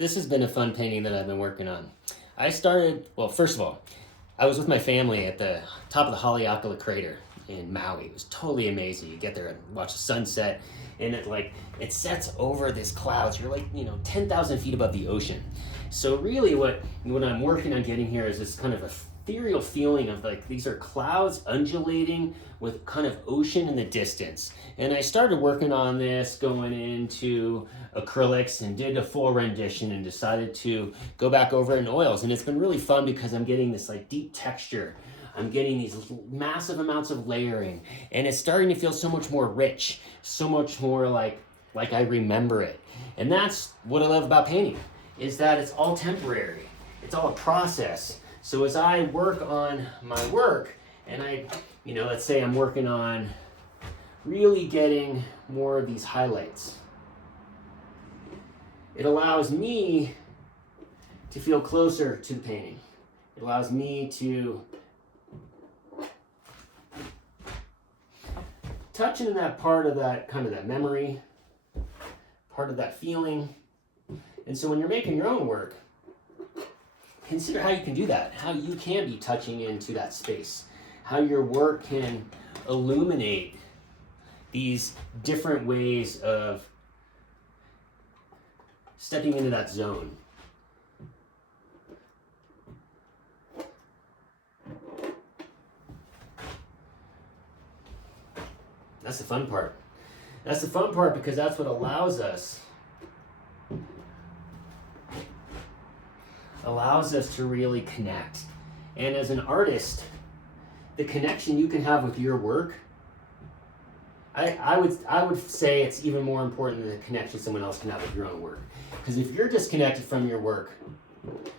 This has been a fun painting that I've been working on. Well, first of all, I was with my family at the top of the Haleakala crater in Maui. It was totally amazing. You get there and watch the sunset, and it sets over this clouds. You're 10,000 feet above the ocean. So really what I'm working on getting here is this kind of ethereal feeling of these are clouds undulating with kind of ocean in the distance. And I started working on this going into acrylics and did a full rendition and decided to go back over in oils. And it's been really fun because I'm getting this deep texture. I'm getting these massive amounts of layering, and it's starting to feel so much more rich, so much more like I remember it. And that's what I love about painting, is that it's all temporary. It's all a process. So as I work on my work, and let's say I'm working on really getting more of these highlights, it allows me to feel closer to the painting. It allows me to touch into that part of that kind of that memory, part of that feeling. And so when you're making your own work, consider how you can do that, how you can be touching into that space, how your work can illuminate these different ways of stepping into that zone. That's the fun part. That's the fun part because that's what allows us to really connect. And as an artist, the connection you can have with your work, I would say it's even more important than the connection someone else can have with your own work. Because if you're disconnected from your work,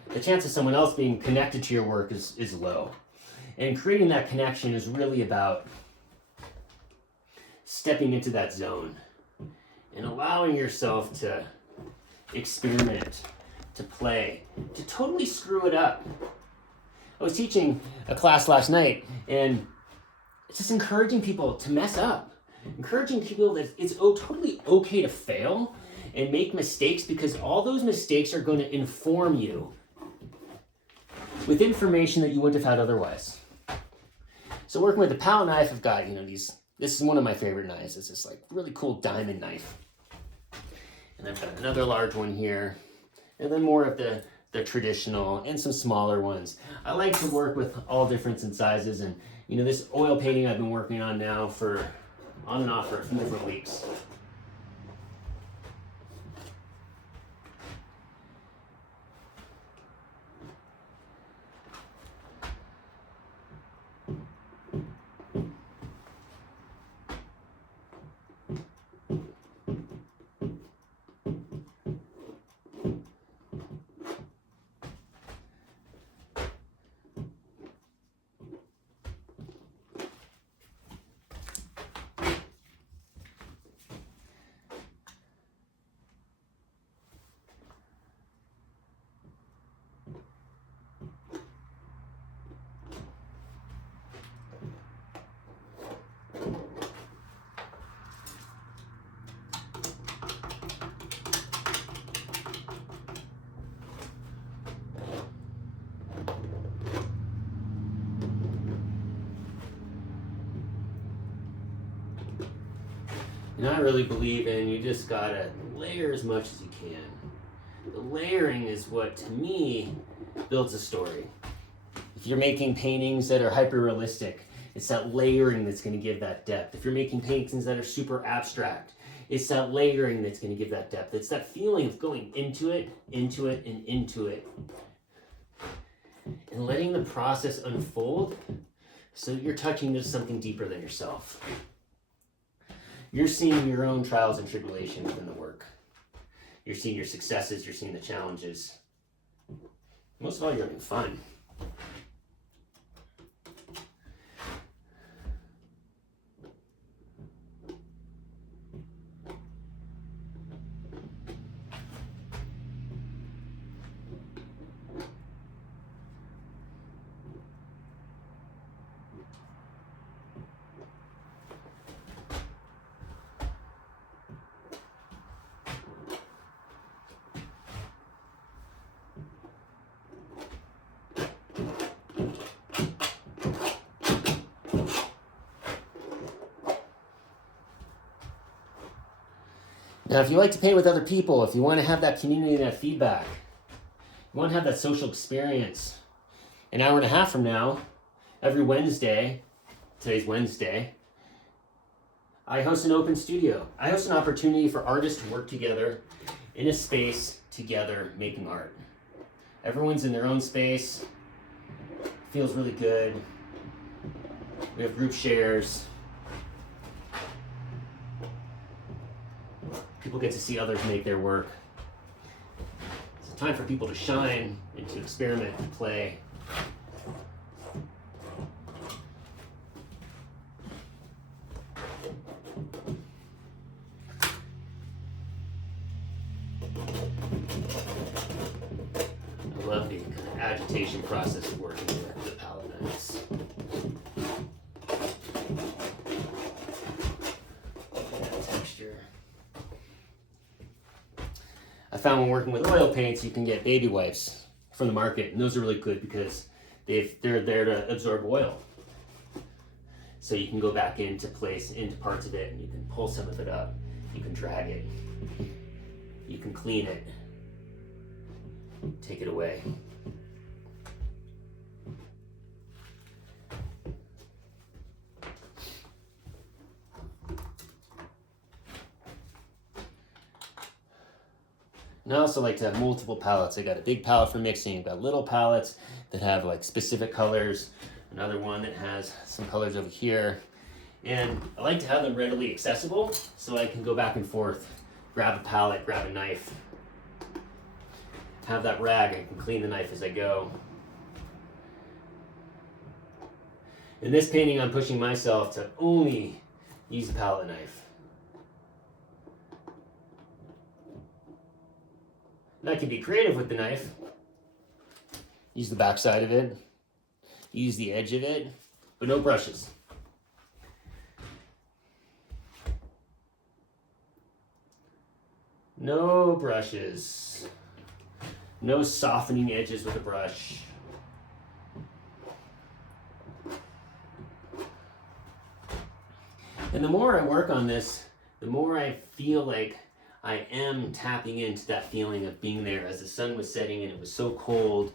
the chance of someone else being connected to your work is low. And creating that connection is really about stepping into that zone and allowing yourself to experiment, to play, to totally screw it up. I was teaching a class last night, and it's just encouraging people to mess up, encouraging people that it's totally okay to fail and make mistakes, because all those mistakes are going to inform you with information that you wouldn't have had otherwise. So working with the palette knife, I've got this is one of my favorite knives. It's this really cool diamond knife. And I've got another large one here, and then more of the traditional and some smaller ones. I like to work with all difference in sizes, and this oil painting I've been working on now for on and off for a few different weeks. And I really believe in you just gotta layer as much as you can. The layering is what, to me, builds a story. If you're making paintings that are hyper-realistic, it's that layering that's gonna give that depth. If you're making paintings that are super abstract, it's that layering that's gonna give that depth. It's that feeling of going into it, and into it. And letting the process unfold so that you're touching into something deeper than yourself. You're seeing your own trials and tribulations within the work. You're seeing your successes, you're seeing the challenges. Most of all, you're having fun. Now, if you like to paint with other people, if you want to have that community and that feedback, you want to have that social experience, an hour and a half from now, every Wednesday, today's Wednesday, I host an open studio. I host an opportunity for artists to work together in a space together making art. Everyone's in their own space, feels really good. We have group shares. People get to see others make their work. It's a time for people to shine and to experiment and play. I love the kind of agitation process of working with the palette knives. Texture. I found when working with oil paints, you can get baby wipes from the market, and those are really good because they're there to absorb oil. So you can go back into parts of it, and you can pull some of it up. You can drag it. You can clean it. Take it away. And I also like to have multiple palettes. I got a big palette for mixing. I've got little palettes that have like specific colors. Another one that has some colors over here. And I like to have them readily accessible so I can go back and forth, grab a palette, grab a knife, have that rag, I can clean the knife as I go. In this painting, I'm pushing myself to only use the palette knife. And I can be creative with the knife. Use the back side of it, use the edge of it, but no brushes. No brushes. No softening edges with a brush. And the more I work on this, the more I feel like I am tapping into that feeling of being there as the sun was setting and it was so cold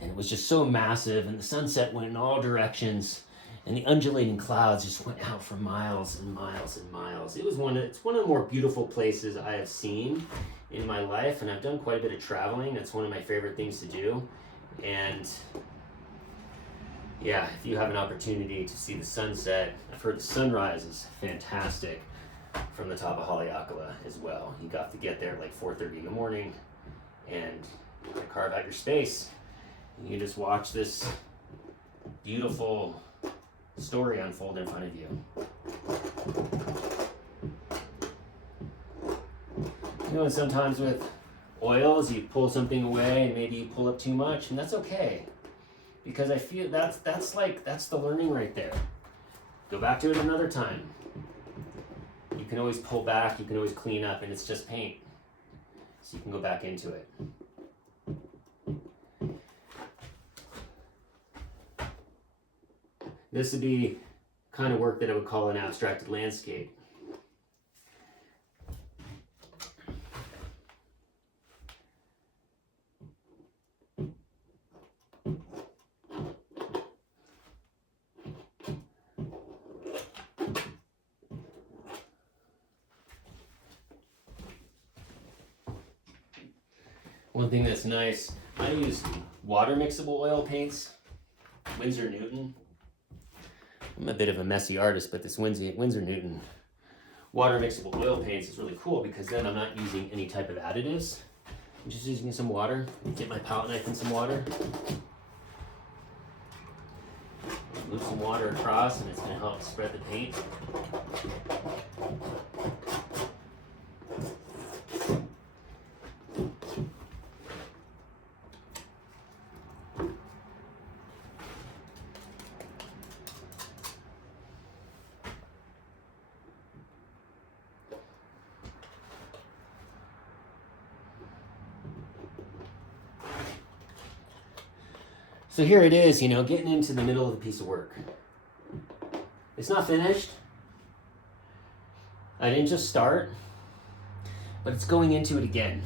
and it was just so massive and the sunset went in all directions and the undulating clouds just went out for miles and miles and miles. It's one of the more beautiful places I have seen in my life, and I've done quite a bit of traveling. That's one of my favorite things to do. And yeah, if you have an opportunity to see the sunset, I've heard the sunrise is fantastic from the top of Haleakala as well. You got to get there at like 4:30 in the morning and carve out your space. And you just watch this beautiful story unfold in front of you. You know, and sometimes with oils, you pull something away and maybe you pull up too much, and that's okay. Because I feel that's the learning right there. Go back to it another time. You can always pull back, you can always clean up, and it's just paint. So you can go back into it. This would be kind of work that I would call an abstracted landscape. One thing that's nice, I use water mixable oil paints, Winsor Newton. I'm a bit of a messy artist, but this Winsor Newton water mixable oil paints is really cool because then I'm not using any type of additives. I'm just using some water. Get my palette knife in some water. Move some water across and it's going to help spread the paint. So here it is, you know, getting into the middle of a piece of work. It's not finished. I didn't just start, but it's going into it again.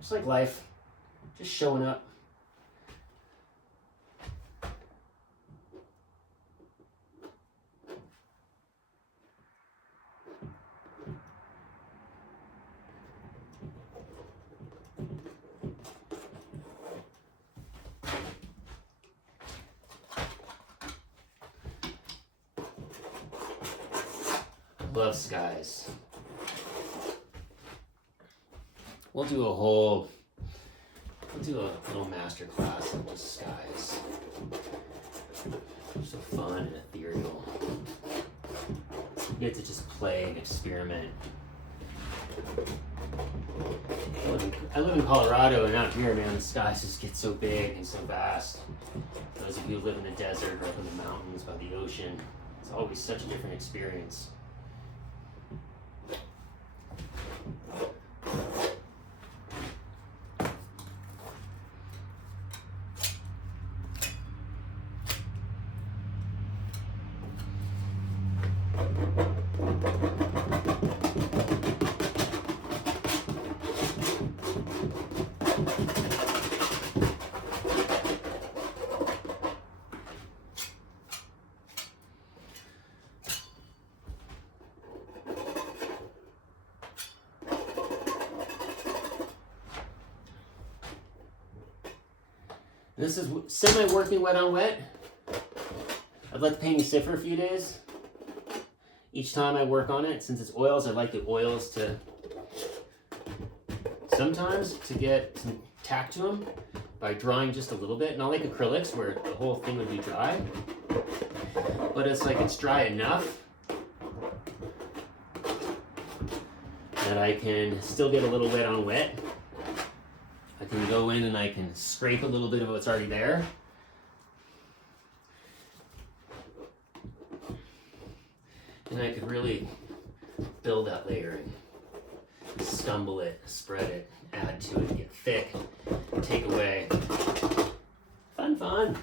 Just like life, just showing up. Love skies. We'll do a little master class on just skies. So fun and ethereal. You get to just play and experiment. I live in Colorado, and out here, man, the skies just get so big and so vast. Those of you who live in the desert or up in the mountains by the ocean, it's always such a different experience. This is semi-working wet on wet. I'd let the painting sit for a few days. Each time I work on it, since it's oils, I like the oils to sometimes to get some tack to them by drying just a little bit. Not like acrylics where the whole thing would be dry, but it's like it's dry enough that I can still get a little wet on wet. I can go in and I can scrape a little bit of what's already there. And I could really build that layering, stumble it, spread it, add to it, get thick, take away. Fun, fun.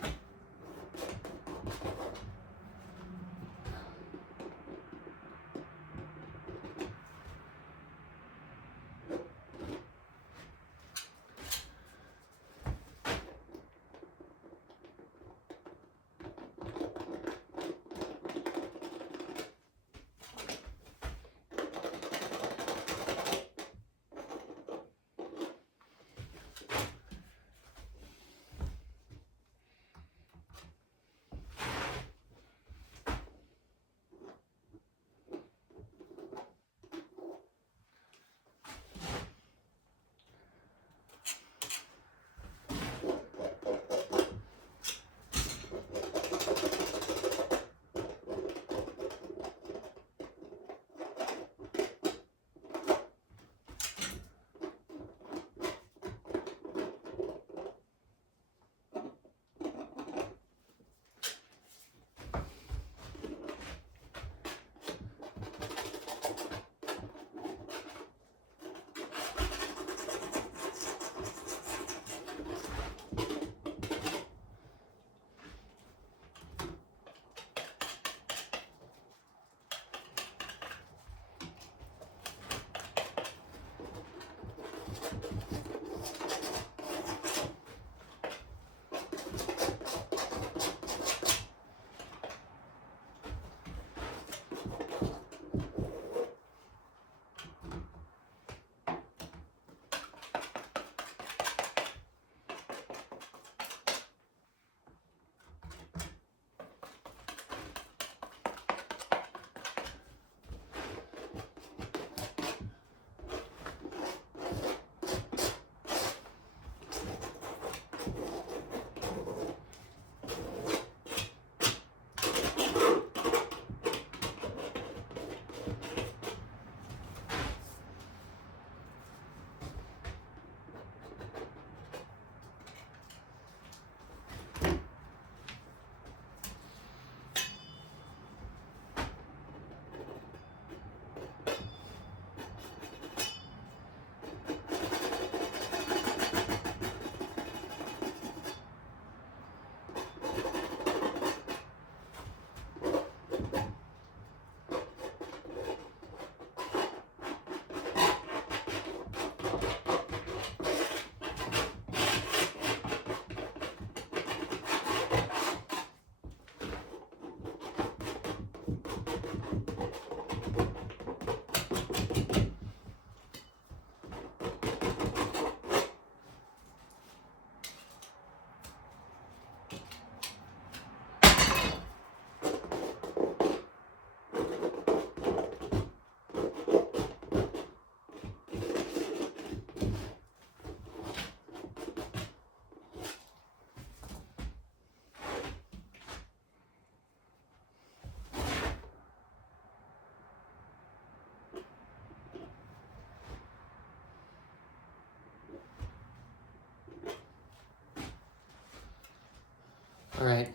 All right.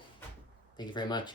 Thank you very much.